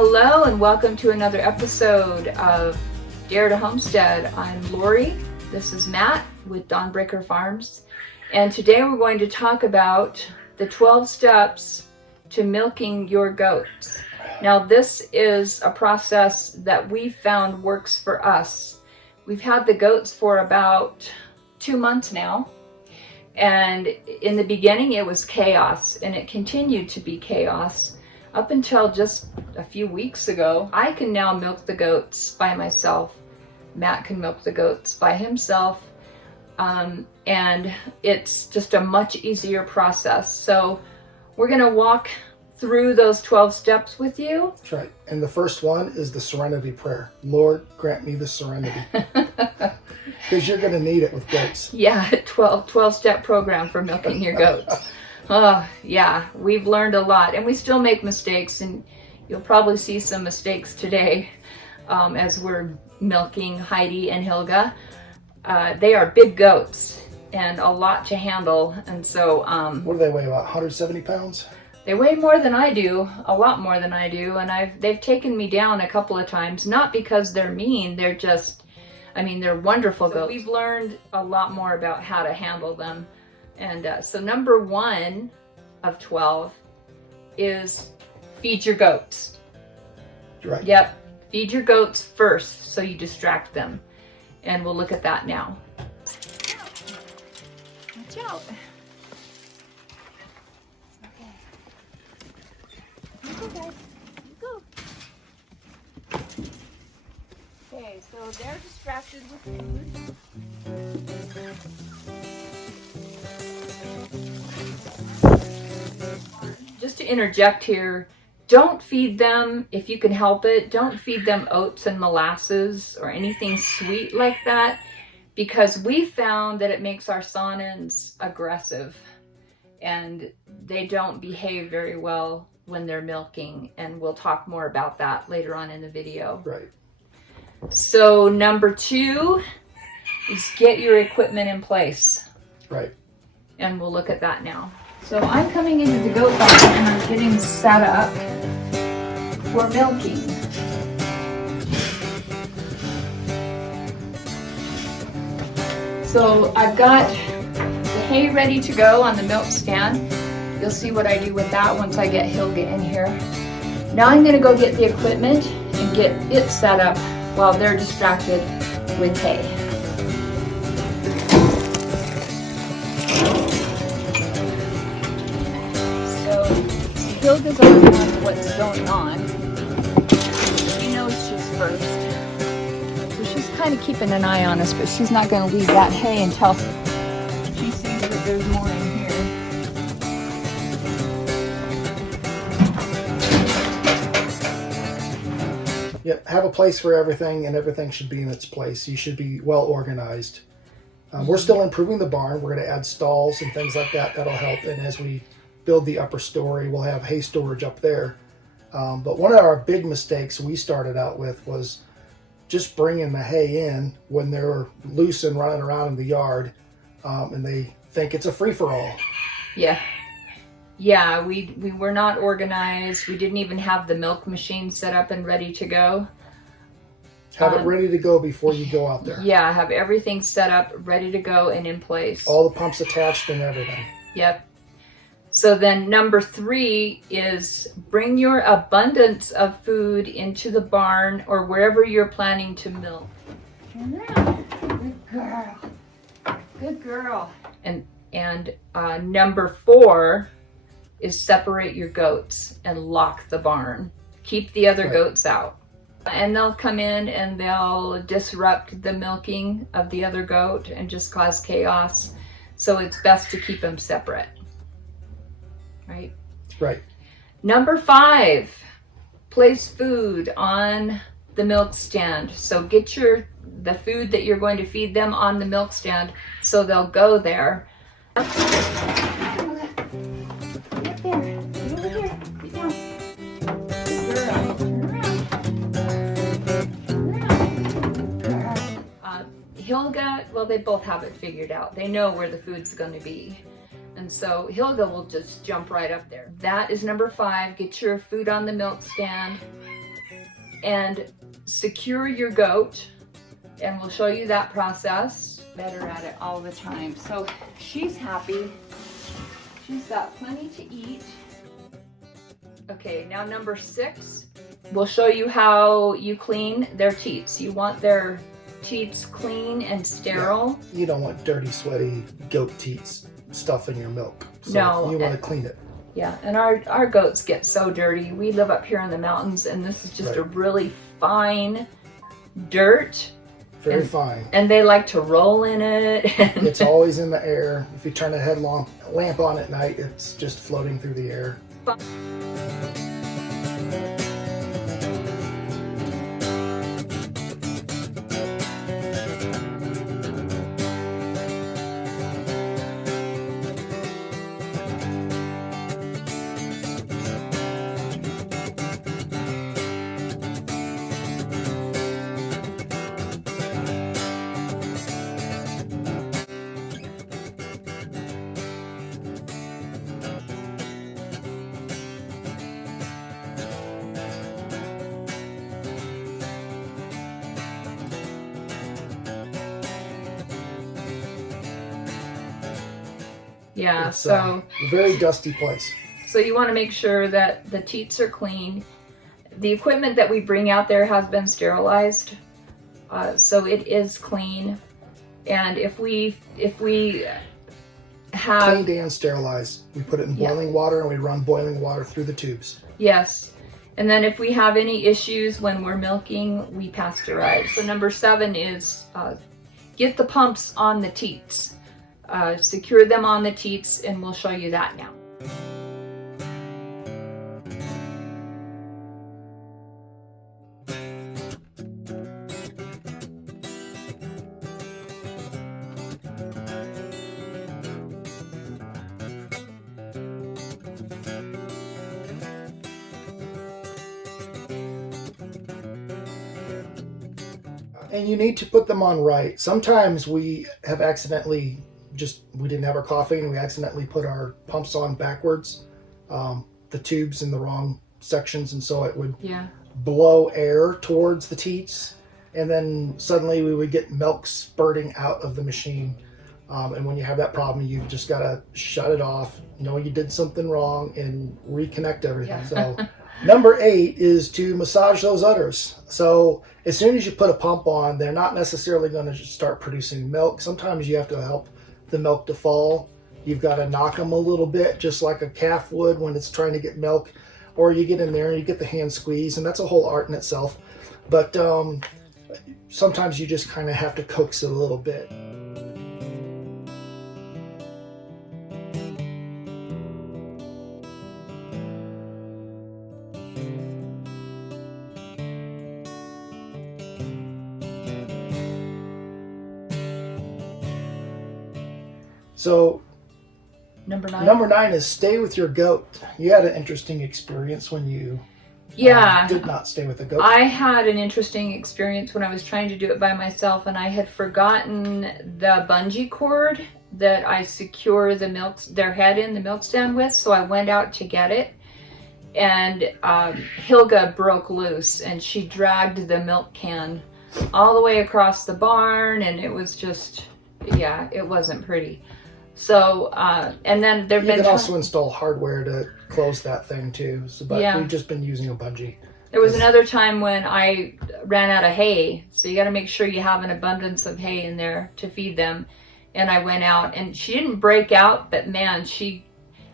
Hello and welcome to another episode of Dare to Homestead. I'm Lori. This is Matt with Dawnbreaker Farms. And today we're going to talk about the 12 steps to milking your goats. Now this is a process that we found works for us. We've had the goats for about 2 months now. And in the beginning it was chaos, and it continued to be chaos up until just a few weeks ago. I can now milk the goats by myself. Matt can milk the goats by himself. And it's just a much easier process. So we're gonna walk through those 12 steps with you. That's right. And the first one is the serenity prayer. Lord, grant me the serenity. Because you're going to need it with goats. Yeah, 12-step program for milking your goats. Yeah, we've learned a lot, and we still make mistakes, and you'll probably see some mistakes today as we're milking Heidi and Hilga. They are big goats and a lot to handle, and so... what do they weigh, about 170 pounds? They weigh more than I do, a lot more than I do, and they've taken me down a couple of times, not because they're mean, they're just... they're wonderful goats. We've learned a lot more about how to handle them. And so number 1 of 12 is feed your goats. Right. Yep, feed your goats first so you distract them. And we'll look at that now. Watch out. Okay. Go, guys. Go. Okay, so they're distracted with food. Just to interject here, don't feed them, if you can help it, don't feed them oats and molasses or anything sweet like that, because we found that it makes our Saanens aggressive and they don't behave very well when they're milking, and we'll talk more about that later on in the video. Right. So number 2 is get your equipment in place. Right. And we'll look at that now. So I'm coming into the goat barn and I'm getting set up for milking. So I've got the hay ready to go on the milk stand. You'll see what I do with that once I get Hilga in here. Now I'm gonna go get the equipment and get it set up while they're distracted with hay. So Hilda's already on what's going on. She knows she's first. So she's kind of keeping an eye on us, but she's not going to leave that hay until she sees that there's more in here. Yep, have a place for everything, and everything should be in its place. You should be well organized. We're still improving the barn. We're going to add stalls and things like that. That'll help. And as we build the upper story, we'll have hay storage up there. But one of our big mistakes we started out with was just bringing the hay in when they're loose and running around in the yard, and they think it's a free-for-all. Yeah, we were not organized. We didn't even have the milk machine set up and ready to go. Have it ready to go before you go out there. Yeah, have everything set up, ready to go and in place. All the pumps attached and everything. Yep. So then number 3 is bring your abundance of food into the barn or wherever you're planning to milk. Good girl. Good girl. And number 4 is separate your goats and lock the barn. Keep the other goats out. And they'll come in and they'll disrupt the milking of the other goat and just cause chaos. So it's best to keep them separate. Right? Right. Number 5, place food on the milk stand. So get the food that you're going to feed them on the milk stand so they'll go there. Hilga, well, they both have it figured out. They know where the food's going to be. And so Hilga will just jump right up there. That is number 5. Get your food on the milk stand. and secure your goat, and we'll show you that process. Better at it all the time. So she's happy. She's got plenty to eat. Okay, now number 6. We'll show you how you clean their teats. You want their teats clean and sterile. Yeah, you don't want dirty, sweaty goat teats stuff in your milk. So No. you want to clean it. Yeah, and our goats get so dirty. We live up here in the mountains, and this is just Right. a really fine dirt. Very fine. And they like to roll in it. It's always in the air. If you turn a lamp on at night, it's just floating through the air. Yeah, It's so a very dusty place. so you want to make sure that the teats are clean. The equipment that we bring out there has been sterilized, so it is clean. And if we have Cleaned and sterilized. We put it in boiling water, and we run boiling water through the tubes. yes, and then if we have any issues when we're milking, we pasteurize. So number 7 is get the pumps on the teats. Secure them on the teats, and we'll show you that now. And you need to put them on right. Sometimes we have accidentally we didn't have our coffee, and we accidentally put our pumps on backwards, the tubes in the wrong sections, and so it would blow air towards the teats, and then suddenly we would get milk spurting out of the machine. And when you have that problem, you've just got to shut it off, know you did something wrong, and reconnect everything. So number 8 is to massage those udders. So as soon as you put a pump on, they're not necessarily going to just start producing milk. Sometimes you have to help the milk to fall. You've got to knock them a little bit, just like a calf would when it's trying to get milk. Or you get in there and you get the hand squeeze, and that's a whole art in itself. But sometimes you just kind of have to coax it a little bit. So Number 9? Number 9 is stay with your goat. You had an interesting experience when you did not stay with the goat. I had an interesting experience when I was trying to do it by myself, and I had forgotten the bungee cord that I secure their head in the milk stand with, so I went out to get it, and Hilga broke loose, and she dragged the milk can all the way across the barn, and it was just, it wasn't pretty. So, and then you can also install hardware to close that thing too. So, but we've just been using a bungee. There was another time when I ran out of hay. So you got to make sure you have an abundance of hay in there to feed them. And I went out, and she didn't break out, but man,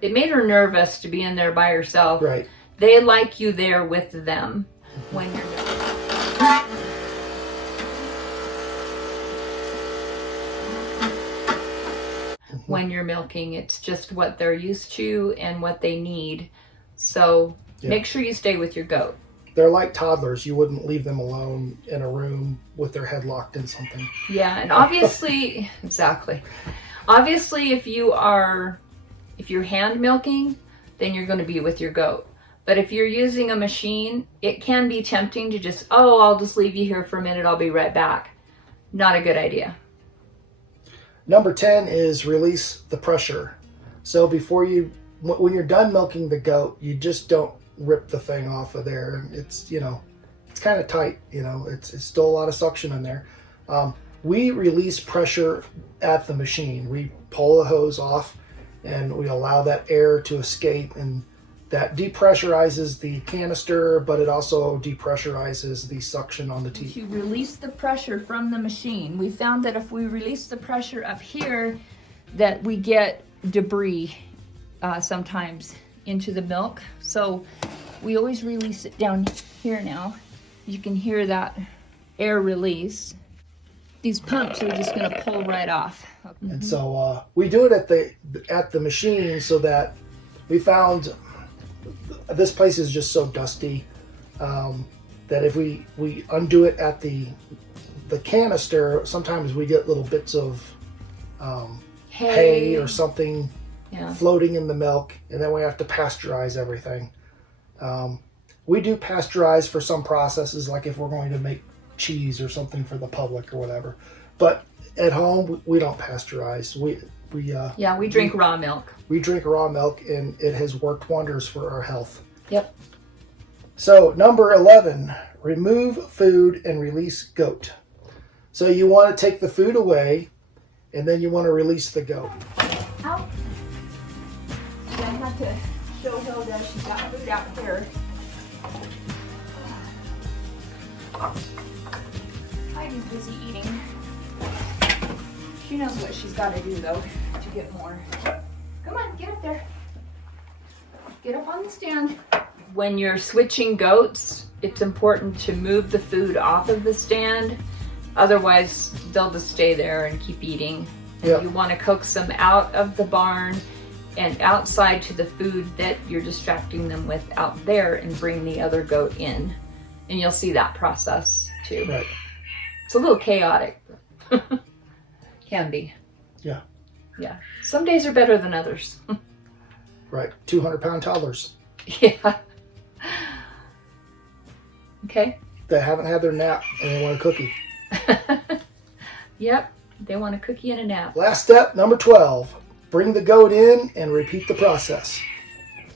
it made her nervous to be in there by herself. Right. They like you there with them when you're nervous. When you're milking, it's just what they're used to and what they need. So make sure you stay with your goat. They're like toddlers. You wouldn't leave them alone in a room with their head locked in something. Yeah, and obviously, exactly. Obviously, if you're hand milking, then you're going to be with your goat. But if you're using a machine, it can be tempting to just, I'll just leave you here for a minute, I'll be right back. Not a good idea. Number 10 is release the pressure. So when you're done milking the goat, you just don't rip the thing off of there. It's it's kind of tight. You know, it's still a lot of suction in there. We release pressure at the machine. We pull the hose off, and we allow that air to escape, and that depressurizes the canister, but it also depressurizes the suction on the teeth. To release the pressure from the machine, we found that if we release the pressure up here, that we get debris sometimes into the milk. So we always release it down here now. You can hear that air release. These pumps are just going to pull right off. And so we do it at the machine, so that we found this place is just so dusty that if we undo it at the canister, sometimes we get little bits of hay or something floating in the milk, and then we have to pasteurize everything. We do pasteurize for some processes, like if we're going to make cheese or something for the public or whatever. But at home, we don't pasteurize. We drink raw milk. We drink raw milk, and it has worked wonders for our health. Yep. So number 11, remove food and release goat. So you want to take the food away, and then you want to release the goat. Ow. I have to show Hilda she's got food out here. Heidi's busy eating. She knows what she's got to do, though, to get more. Come on, get up there. Get up on the stand. When you're switching goats, it's important to move the food off of the stand. Otherwise, they'll just stay there and keep eating. And you want to coax them out of the barn and outside to the food that you're distracting them with out there, and bring the other goat in. And you'll see that process too. Right. It's a little chaotic. Can be. Yeah. Yeah. Some days are better than others. Right. 200-pound toddlers. Yeah. Okay. They haven't had their nap and they want a cookie. Yep. They want a cookie and a nap. Last step, number 12. Bring the goat in and repeat the process.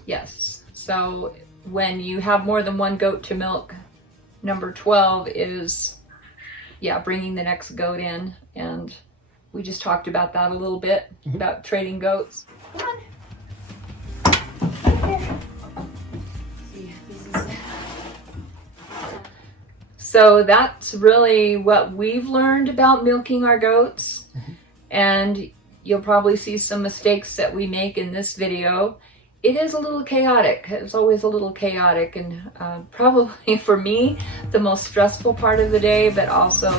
Yes. So when you have more than one goat to milk, number 12 is, bringing the next goat in. And we just talked about that a little bit, about trading goats. Come on. Right here. See, this is... So that's really what we've learned about milking our goats. And you'll probably see some mistakes that we make in this video. It is a little chaotic. It's always a little chaotic, and probably for me, the most stressful part of the day, but also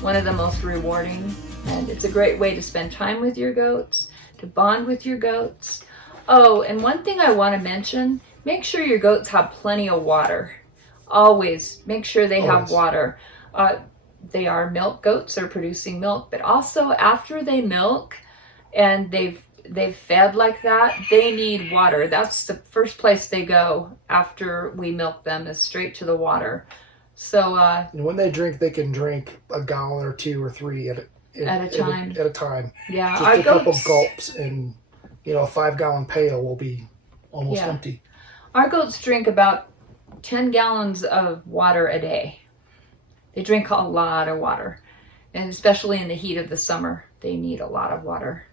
one of the most rewarding. And it's a great way to spend time with your goats, to bond with your goats. Oh, and one thing I want to mention, make sure your goats have plenty of water. Always make sure they have water. They are milk goats, they're producing milk, but also after they milk and they've fed like that, they need water. That's the first place they go after we milk them, is straight to the water. So and when they drink, they can drink a gallon or 2 or 3 at a time. Yeah, just a couple gulps, and a 5-gallon pail will be almost empty. Our goats drink about 10 gallons of water a day. They drink a lot of water, and especially in the heat of the summer, they need a lot of water.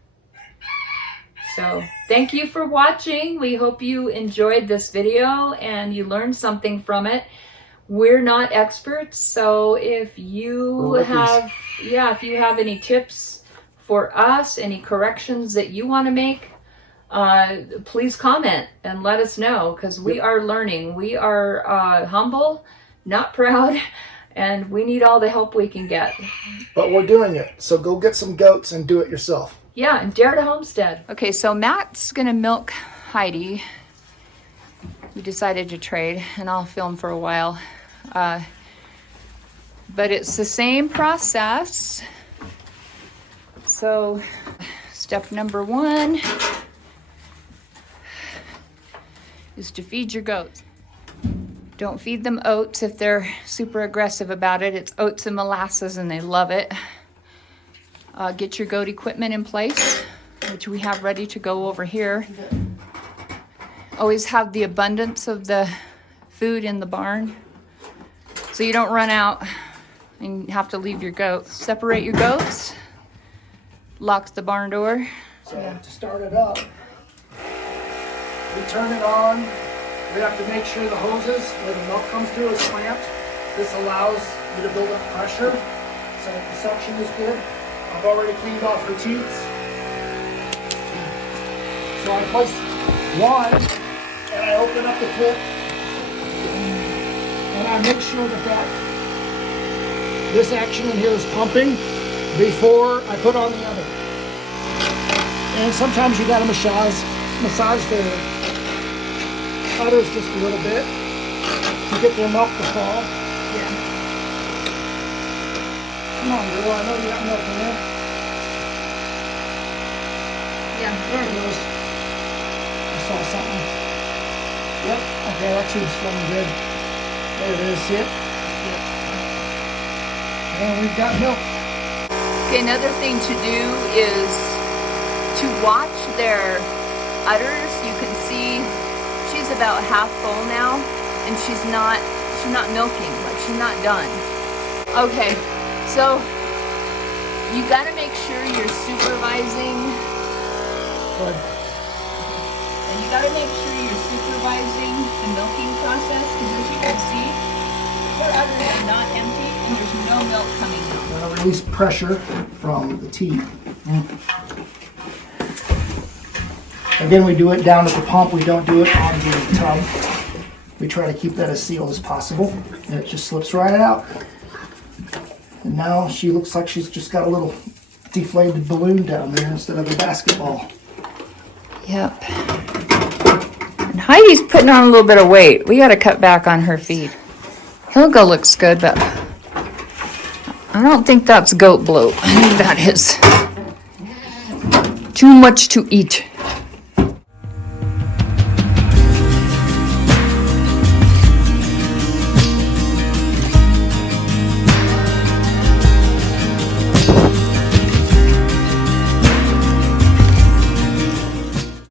So thank you for watching. We hope you enjoyed this video and you learned something from it. We're not experts, so if you have any tips for us, any corrections that you want to make, please comment and let us know, because we are learning. We are humble, not proud, and we need all the help we can get. But we're doing it, so go get some goats and do it yourself. Yeah, and dare to homestead. Okay, so Matt's gonna milk Heidi. We decided to trade, and I'll film for a while. But it's the same process. So step number 1 is to feed your goats. Don't feed them oats if they're super aggressive about it. It's oats and molasses and they love it. Get your goat equipment in place, which we have ready to go over here. Always have the abundance of the food in the barn so you don't run out and have to leave your goats. Separate your goats. Locks the barn door. So to start it up, we turn it on. We have to make sure the hoses where the milk comes through is clamped. This allows you to build up pressure, so the suction is good. I've already cleaned off her teats. So I place one, and I open up the clip, and I make sure that this action in here is pumping before I put on the other. And sometimes you gotta massage the udders just a little bit to get their milk to fall. Yeah. Come on, girl, I know you got milk in there. Yeah. There it goes. I saw something. Yep, okay, that tube's flowing good. There it is, see it? Yep. And we've got milk. Okay, another thing to do is to watch their udders. You can see she's about half full now, and she's not milking, like she's not done. Okay, so you got to make sure you're supervising. Good. And you got to make sure you're supervising the milking process, because as you can see, her udders are not empty and there's no milk coming out. We're gonna release pressure from the teat. Again, we do it down at the pump. We don't do it on the tub. We try to keep that as sealed as possible. And it just slips right out. And now she looks like she's just got a little deflated balloon down there instead of a basketball. Yep. And Heidi's putting on a little bit of weight. We got to cut back on her feed. Helga looks good, but I don't think that's goat bloat. I think that is too much to eat.